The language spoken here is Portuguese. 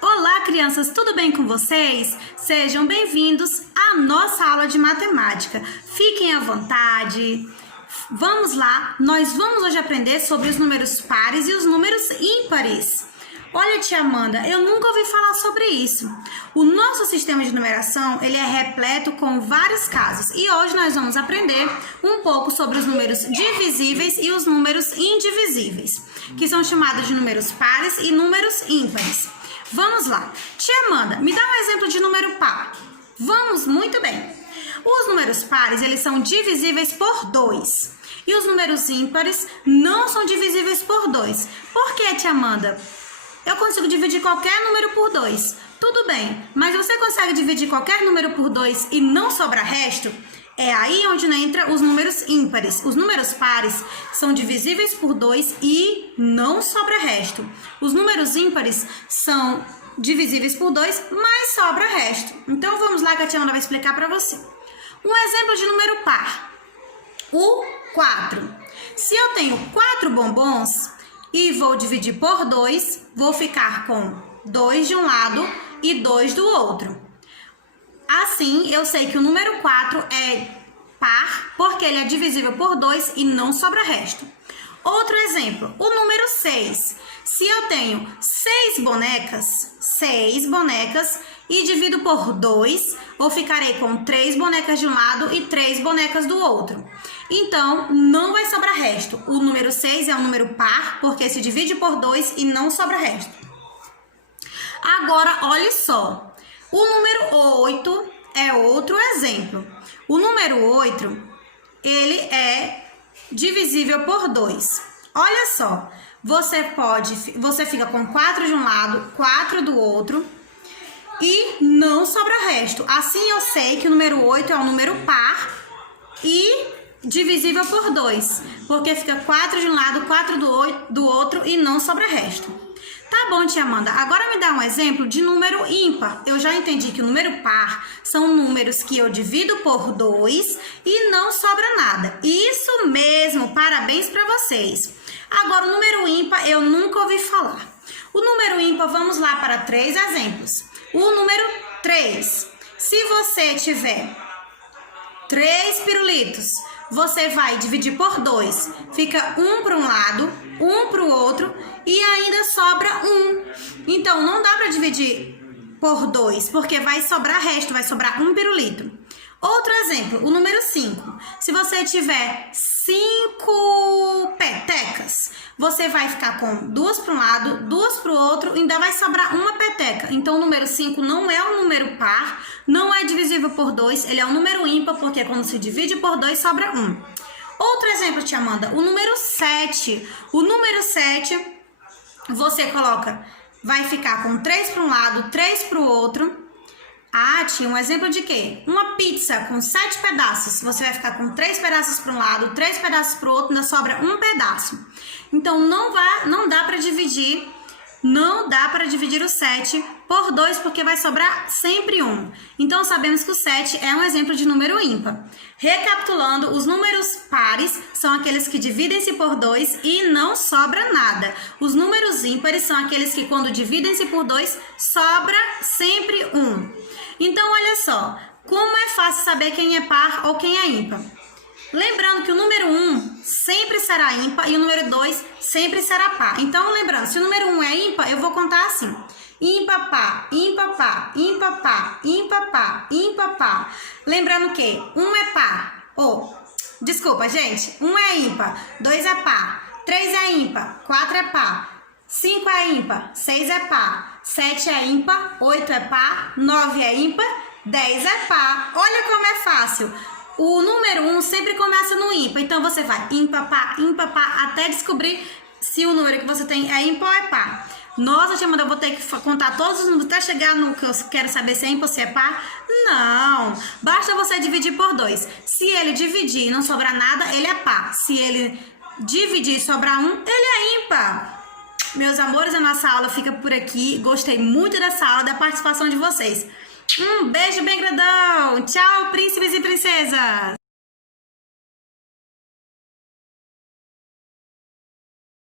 Olá, crianças, tudo bem com vocês? Sejam bem-vindos à nossa aula de matemática. Fiquem à vontade. Vamos lá, nós vamos hoje aprender sobre os números pares e os números ímpares. Olha, tia Amanda, eu nunca ouvi falar sobre isso. O nosso sistema de numeração, ele é repleto com vários casos. E hoje nós vamos aprender um pouco sobre os números divisíveis e os números indivisíveis, que são chamados de números pares e números ímpares. Vamos lá. Tia Amanda, me dá um exemplo de número par. Vamos, muito bem. Os números pares, eles são divisíveis por 2. E os números ímpares não são divisíveis por 2. Por que, tia Amanda? Eu consigo dividir qualquer número por 2. Tudo bem, mas você consegue dividir qualquer número por 2 e não sobra resto? É aí onde entra os números ímpares. Os números pares são divisíveis por 2 e não sobra resto. Os números ímpares são divisíveis por 2, mas sobra resto. Então vamos lá que a tia Ana vai explicar para você. Um exemplo de número par. O 4. Se eu tenho 4 bombons e vou dividir por 2, vou ficar com 2 de um lado e 2 do outro. Assim, eu sei que o número 4 é par, porque ele é divisível por 2 e não sobra resto. Outro exemplo, o número 6. Se eu tenho 6 bonecas e divido por 2, eu ficarei com 3 bonecas de um lado e 3 bonecas do outro. Então, não vai sobrar resto. O número 6 é um número par, porque se divide por 2 e não sobra resto. Agora, olhe só. O número 8 é outro exemplo. O número 8, ele é divisível por 2. Olha só, você fica com 4 de um lado, 4 do outro e não sobra resto. Assim eu sei que o número 8 é um número par e divisível por 2, porque fica 4 de um lado, 4 do outro e não sobra resto. Tá bom, tia Amanda. Agora me dá um exemplo de número ímpar. Eu já entendi que o número par são números que eu divido por 2 e não sobra nada. Isso mesmo, parabéns para vocês. Agora, o número ímpar eu nunca ouvi falar. O número ímpar, vamos lá para 3 exemplos. O número 3. Se você tiver 3 pirulitos, você vai dividir por 2. Fica um para um lado, um para o outro e ainda sobra 1. Então, não dá para dividir por 2, porque vai sobrar resto, vai sobrar um pirulito. Outro exemplo, o número 5. Se você tiver 5 petecas, você vai ficar com 2 para um lado, 2 para o outro, e ainda vai sobrar uma peteca. Então, o número 5 não é um número par, não é divisível por 2, ele é um número ímpar, porque quando se divide por 2, sobra 1. Outro exemplo, tia Amanda, o número 7. O número 7, você coloca, vai ficar com 3 para um lado, 3 para o outro. Ah, tia, um exemplo de quê? Uma pizza com 7 pedaços. Você vai ficar com 3 pedaços para um lado, 3 pedaços para o outro, ainda sobra um pedaço. Então, não dá para dividir o 7 por 2, porque vai sobrar sempre 1. Então, sabemos que o 7 é um exemplo de número ímpar. Recapitulando, os números pares são aqueles que dividem-se por 2 e não sobra nada. Os números ímpares são aqueles que, quando dividem-se por 2, sobra sempre 1. Então, olha só, como é fácil saber quem é par ou quem é ímpar. Lembrando que o número 1 sempre será ímpar e o número 2 sempre será par. Então, lembrando, se o número 1 é ímpar, eu vou contar assim. Ímpar, par, ímpar, par, ímpar, par, ímpar, par, ímpar, par. Lembrando que 1 é par. Desculpa, gente. 1 é ímpar, 2 é par, 3 é ímpar, 4 é par, 5 é ímpar, 6 é par, 7 é ímpar, 8 é par, 9 é ímpar, 10 é par. Olha como é fácil. O número 1 sempre começa no ímpar, então você vai ímpar, par, até descobrir se o número que você tem é ímpar ou é par. Nossa, tia Amanda, eu vou ter que contar todos os números até chegar no que eu quero saber se é ímpar ou se é par? Não, basta você dividir por 2. Se ele dividir e não sobrar nada, ele é par. Se ele dividir e sobrar 1, ele é ímpar. Meus amores, a nossa aula fica por aqui. Gostei muito dessa aula, da participação de vocês. Um beijo bem grandão. Tchau, príncipes e princesas.